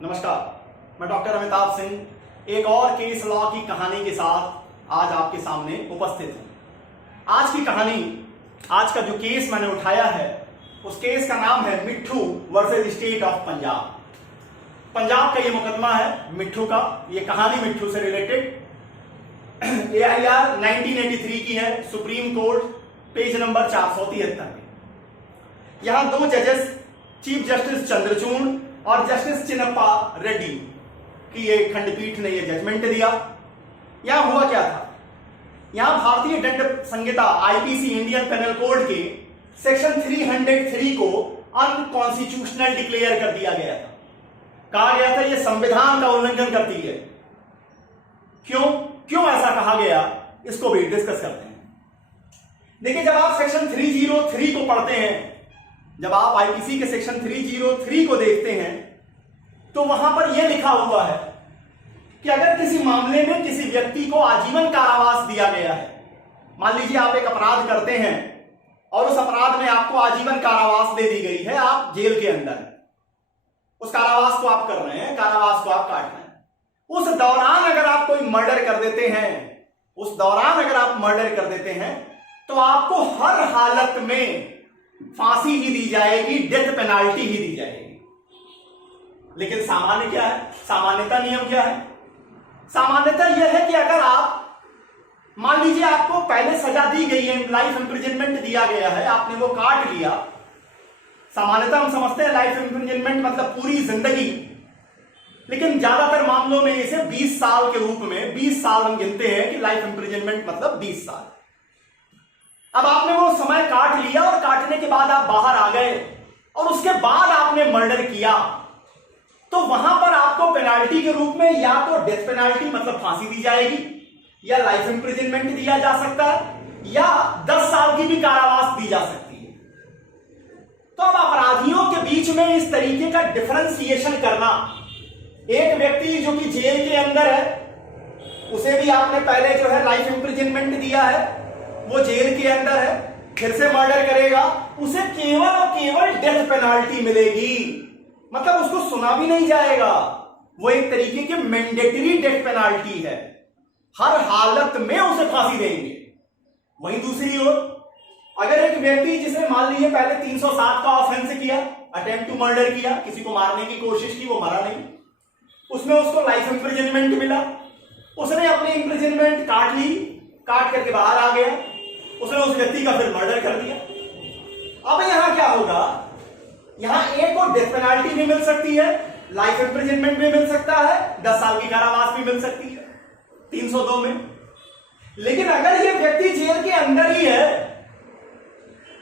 नमस्कार, मैं डॉक्टर अमिताभ सिंह एक और केस लॉ की कहानी के साथ आज आपके सामने उपस्थित हूं। आज की कहानी, आज का जो केस मैंने उठाया है, उस केस का नाम है मिट्ठू versus state of Punjab. Punjab का ये मुकदमा है मिट्ठू का। ये कहानी मिट्ठू से रिलेटेड AIR 1983 की है, सुप्रीम कोर्ट, पेज नंबर 473 में। यहां दो जजेस, चीफ जस्टिस चंद्रचूड़ और जस्टिस चिन्नप्पा रेड्डी की ये खंडपीठ ने ये जजमेंट दिया। यहां हुआ क्या था? यहां भारतीय दंड संहिता IPC इंडियन पेनल कोड के सेक्शन 303 को अनकॉन्स्टिट्यूशनल डिक्लेयर कर दिया गया था। कहा गया था ये संविधान का उल्लंघन करती है। क्यों ऐसा कहा गया, इसको भी डिस्कस करते हैं। देखिए, जब आप सेक्शन 303 को पढ़ते हैं, जब आप IPC के सेक्शन 303 को देखते हैं, तो वहां पर यह लिखा हुआ है कि अगर किसी मामले में किसी व्यक्ति को आजीवन कारावास दिया गया है, मान लीजिए आप एक अपराध करते हैं और उस अपराध में आपको आजीवन कारावास दे दी गई है, आप जेल के अंदर हैं, उस कारावास को आप कर रहे हैं, कारावास को आप काट रहे हैं। उस दौरान अगर आप कोई मर्डर कर देते हैं, उस दौरान अगर आप मर्डर कर देते हैं, तो आपको हर हालत में फांसी ही दी जाएगी, डेथ पेनाल्टी ही दी जाएगी। लेकिन सामान्य क्या है, सामान्यता नियम क्या है? सामान्यता यह है कि अगर आप, मान लीजिए आपको पहले सजा दी गई है, लाइफ इंप्रिजनमेंट दिया गया है, आपने वो काट लिया। सामान्यता हम समझते हैं लाइफ इंप्रिजनमेंट मतलब पूरी जिंदगी, लेकिन ज्यादातर मामलों में इसे 20 साल के रूप में, 20 साल हम गिनते हैं कि लाइफ इंप्रिजनमेंट मतलब 20 साल। अब आपने वो समय काट लिया और काटने के बाद आप बाहर आ गए और उसके बाद आपने मर्डर किया, तो वहां पर आपको पेनाल्टी के रूप में या तो डेथ पेनाल्टी मतलब फांसी दी जाएगी, या लाइफ इंप्रिजनमेंट दिया जा सकता है, या 10 साल की भी कारावास दी जा सकती है। तो अब अपराधियों के बीच में इस तरीके का डिफरेंशिएशन करना, एक व्यक्ति जो कि जेल के अंदर है, उसे भी आपने पहले जो है लाइफ इंप्रिजनमेंट दिया है, वो जेल के अंदर है, फिर से मर्डर करेगा, उसे केवल और केवल डेथ पेनाल्टी मिलेगी, मतलब उसको सुना भी नहीं जाएगा। वो एक तरीके की मैंडेटरी डेथ पेनाल्टी है, हर हालत में उसे फांसी देंगे। वहीं दूसरी ओर अगर एक व्यक्ति जिसने मान लीजिए पहले 307 का ऑफेंस किया, अटेम्प्ट टू मर्डर किया, किसी को मारने की कोशिश की, वो मरा नहीं, उसमें उसको लाइफ इंप्रिजनमेंट मिला, उसने अपनी इंप्रिजनमेंट काट ली, काट करके बाहर आ गया, उसने उस व्यक्ति का फिर मर्डर कर दिया। अब यहां क्या होगा? यहां एक को डेथ पेनाल्टी भी मिल सकती है, लाइफ इंप्रिजनमेंट भी मिल सकता है, 10 साल की कारावास भी मिल सकती है 302 में। लेकिन अगर ये व्यक्ति जेल के अंदर ही है,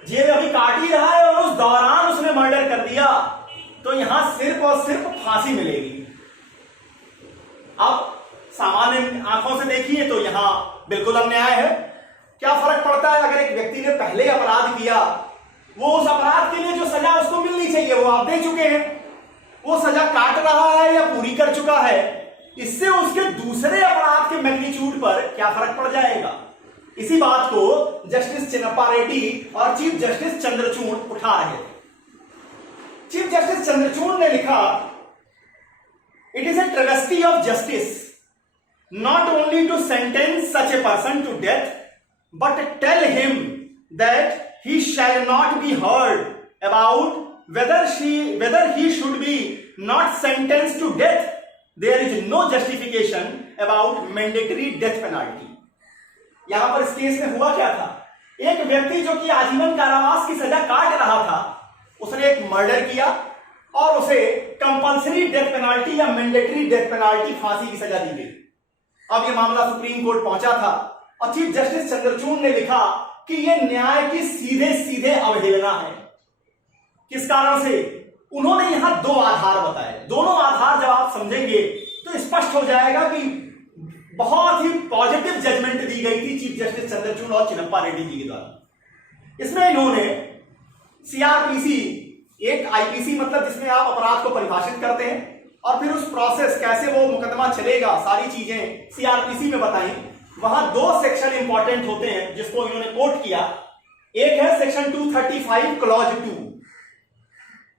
जेल अभी काट ही रहा है और उस दौरान उसने मर्डर कर दिया, तो यहां सिर्फ और सिर्फ फांसी मिलेगी। अब सामान्य आंखों से देखिए तो यहां बिल्कुल अन्याय है। क्या फर्क पड़ता है अगर एक व्यक्ति ने पहले अपराध किया, वो उस अपराध के लिए जो सजा उसको मिलनी चाहिए वो आप दे चुके हैं, वो सजा काट रहा है या पूरी कर चुका है, इससे उसके दूसरे अपराध के मैग्नीट्यूड पर क्या फर्क पड़ जाएगा? इसी बात को जस्टिस चिन्नप्पा रेड्डी और चीफ जस्टिस चंद्रचूड़ उठा रहे थे। चीफ जस्टिस चंद्रचूड़ ने लिखा, it is a travesty of justice not only to sentence such a person to death, but tell him that he shall not be heard about whether he should be not sentenced to death. There is no justification about mandatory death penalty. यहां पर इस case में हुआ क्या था? एक व्यक्ति जो कि आजीवन कारावास की सजा काट रहा था, उसने एक मर्डर किया और उसे कंपल्सरी डेथ पेनाल्टी या मैंडेटरी डेथ पेनाल्टी, फांसी की सजा दी गई। अब यह मामला सुप्रीम कोर्ट पहुंचा था और चीफ जस्टिस चंद्रचूड़ ने लिखा कि यह न्याय की सीधे सीधे अवहेलना है। किस कारण से? उन्होंने यहां दो आधार बताए। दोनों आधार जब आप समझेंगे तो स्पष्ट हो जाएगा कि बहुत ही पॉजिटिव जजमेंट दी गई थी चीफ जस्टिस चंद्रचूड़ और चिन्नप्पा रेड्डी जी के द्वारा। इसमें इन्होंने CRPC, एक IPC मतलब जिसमें आप अपराध को परिभाषित करते हैं और फिर उस प्रोसेस कैसे वो मुकदमा चलेगा, सारी चीजें CRPC में बताई। वहां दो सेक्शन इंपॉर्टेंट होते हैं जिसको इन्होंने कोट किया। एक है section 235 clause 2।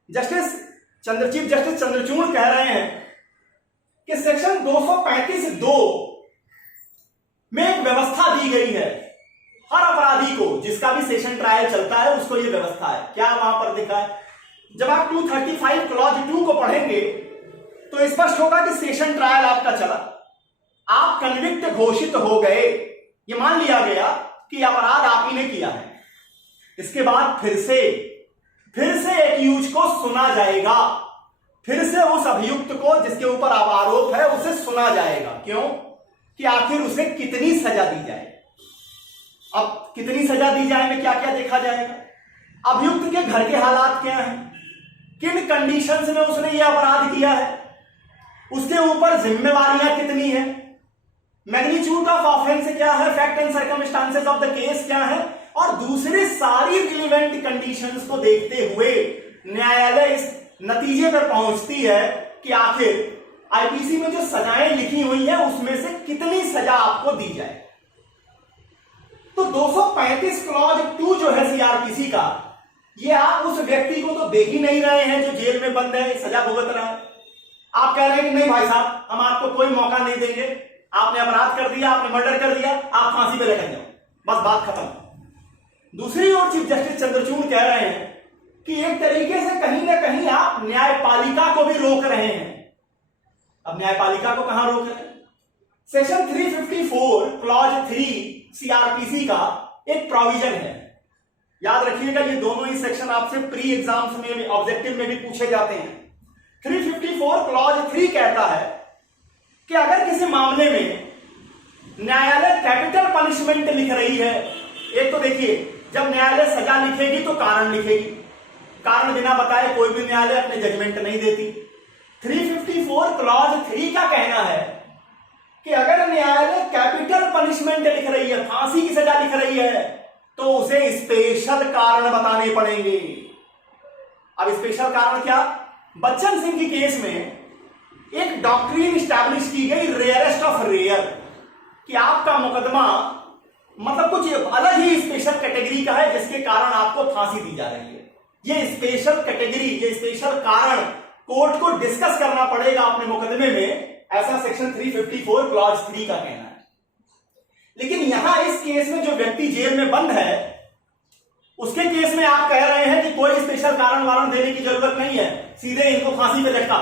Chief justice Chandrachud कह रहे हैं सेक्शन 235(2) में एक व्यवस्था दी गई है, हर अपराधी को जिसका भी सेशन ट्रायल चलता है उसको ये व्यवस्था है। क्या वहां पर लिखा है? जब आप 235 क्लॉज 2 को पढ़ेंगे तो स्पष्ट होगा कि सेशन ट्रायल आपका चला, आप कन्विक्ट घोषित हो गए, ये मान लिया गया कि अपराध आप ही ने किया है। इसके बाद फिर से एक्यूज को सुना जाएगा, फिर से उस अभियुक्त को जिसके ऊपर आरोप है उसे सुना जाएगा। क्यों? कि आखिर उसे कितनी सजा दी जाए। अब कितनी सजा दी जाए में क्या क्या देखा जाएगा? अभियुक्त के घर के हालात क्या हैं, किन कंडीशंस में उसने यह अपराध किया है, उसके ऊपर जिम्मेवारियां कितनी है, मैग्नीट्यूड ऑफ ऑफेंस क्या है, fact and circumstances of the case क्या है, और दूसरी सारी रिलेवेंट कंडीशंस को देखते हुए न्यायालय इस नतीजे पर पहुंचती है कि आखिर आईपीसी में जो सजाएं लिखी हुई है उसमें से कितनी सजा आपको दी जाए। तो 235 क्लॉज 2 जो है सीआरपीसी का, ये आप उस व्यक्ति को तो देख ही नहीं रहे हैं जो जेल में बंद है, सजा भुगत रहा है। आप कह रहे हैं कि नहीं भाई साहब, हम आपको कोई मौका नहीं देंगे, आपने अपराध कर दिया, आपने मर्डर कर दिया, आप फांसी पे लटक जाओ, बस बात खत्म। दूसरी ओर चीफ जस्टिस चंद्रचूड़ कह रहे हैं कि एक तरीके से कहीं ना कहीं आप न्यायपालिका को भी रोक रहे हैं। अब न्यायपालिका को कहां रोक रहे हैं? सेक्शन 354 क्लॉज 3 सीआरपीसी का एक प्रोविजन है, याद रखिएगा ये दोनों ही सेक्शन आपसे प्री एग्जाम्स में ऑब्जेक्टिव में भी पूछे जाते हैं। 354 क्लॉज 3 कहता है कि अगर किसी मामले में न्यायालय कैपिटल पनिशमेंट लिख रही है, एक तो देखिए जब न्यायालय सजा लिखेगी तो कारण लिखेगी, कारण बिना बताए कोई भी न्यायालय अपने जजमेंट नहीं देती। 354 क्लॉज 3 का कहना है कि अगर न्यायालय कैपिटल पनिशमेंट लिख रही है, फांसी की सजा लिख रही है, तो उसे स्पेशल कारण बताने पड़ेंगे। अब स्पेशल कारण क्या? बच्चन सिंह की केस में एक डॉक्ट्रिन स्टैब्लिश की गई रेयरेस्ट ऑफ रेयर कि आपका मुकदमा मतलब कुछ अलग ही स्पेशल कैटेगरी का है जिसके कारण आपको फांसी दी जा रही है। ये स्पेशल कैटेगरी, ये स्पेशल कारण कोर्ट को डिस्कस करना पड़ेगा अपने मुकदमे में, ऐसा सेक्शन 354 क्लॉज 3 का कहना है। लेकिन यहां इस केस में जो व्यक्ति जेल में बंद है उसके केस में आप कह रहे हैं कि कोई स्पेशल कारण वारंट देने की जरूरत नहीं है, सीधे इनको फांसी पे लटका।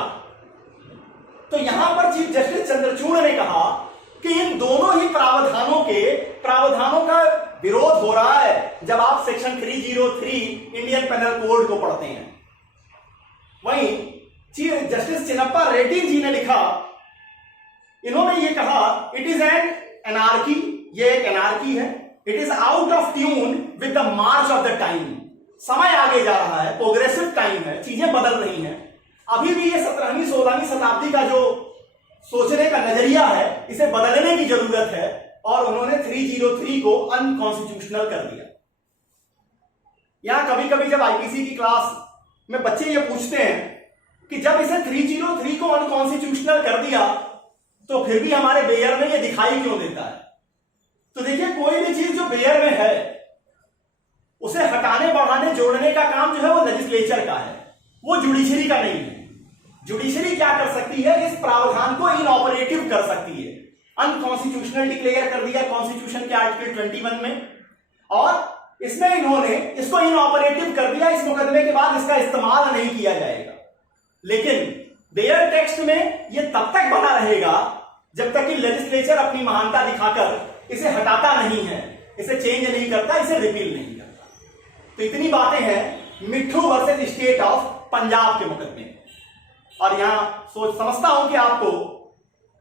तो यहां पर चीफ जस्टिस चंद्रचूड़ ने कहा कि इन दोनों ही प्रावधानों का विरोध हो रहा है जब आप सेक्शन 303 इंडियन पेनल कोड को पढ़ते हैं। वहीं चीफ जस्टिस चिन्नप्पा रेड्डी जी ने लिखा, इन्होंने ये कहा इट इज एन एनार्की, ये एक एनार्की है, it is out of tune with the March of the time. समय आगे जा रहा है, प्रोग्रेसिव टाइम है, चीजें बदल रही हैं। अभी भी ये 17वीं 16वीं शताब्दी का जो सोचने का नजरिया है इसे बदलने की जरूरत है, और उन्होंने 303 को अनकॉन्स्टिट्यूशनल कर दिया। यहां कभी कभी जब आईपीसी की क्लास में बच्चे ये पूछते हैं कि जब इसे 303 को अनकॉन्स्टिट्यूशनल कर दिया तो फिर भी हमारे बेयर में ये दिखाई क्यों देता है? तो देखिए, कोई भी चीज जो बेयर में है उसे हटाने, बढ़ाने, जोड़ने का काम जो है वो लेजिस्लेचर का है, वो जुडिशरी का नहीं है। जुडिशरी क्या कर सकती है? इस प्रावधान को इनऑपरेटिव कर सकती है। अनकॉन्स्टिट्यूशनल डिक्लेयर कर दिया कॉन्स्टिट्यूशन के आर्टिकल 21 में, और इसमें इन्होंने इसको इनऑपरेटिव कर दिया। इस मुकदमे के बाद इसका इस्तेमाल नहीं किया जाएगा। लेकिन बेयर टेक्स्ट में यह तब तक बना रहेगा जब तक कि लेजिस्लेचर अपनी महानता दिखाकर इसे हटाता नहीं है, इसे चेंज नहीं करता, इसे रिपील नहीं करता। तो इतनी बातें हैं मिट्ठू वर्सेस स्टेट ऑफ पंजाब के मुकदमे में। और यहां सोच समझता हूं कि आपको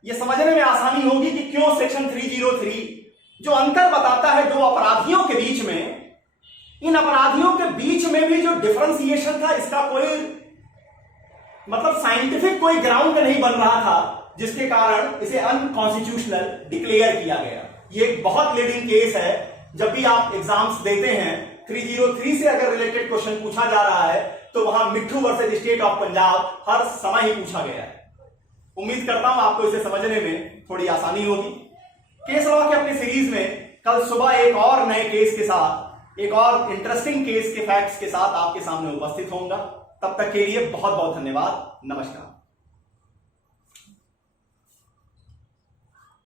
यह समझने में आसानी होगी कि क्यों सेक्शन 303 जो अंतर बताता है दो अपराधियों के बीच में, इन अपराधियों के बीच में भी जो डिफरेंशिएशन था इसका कोई मतलब साइंटिफिक कोई ग्राउंड नहीं बन रहा था, जिसके कारण इसे अनकॉन्स्टिट्यूशनल डिक्लेयर किया गया। ये एक बहुत लीडिंग केस है। जब भी आप एग्जाम्स देते हैं 303 से अगर रिलेटेड क्वेश्चन पूछा जा रहा है तो वहां मिट्ठू वर्सेस स्टेट ऑफ पंजाब हर समय ही पूछा गया है। उम्मीद करता हूं आपको इसे समझने में थोड़ी आसानी होगी। केस लॉ के अपने सीरीज में कल सुबह एक और नए केस के साथ, एक और इंटरेस्टिंग केस के फैक्ट्स के साथ आपके सामने उपस्थित होऊंगा। तब तक के लिए बहुत बहुत धन्यवाद। नमस्कार।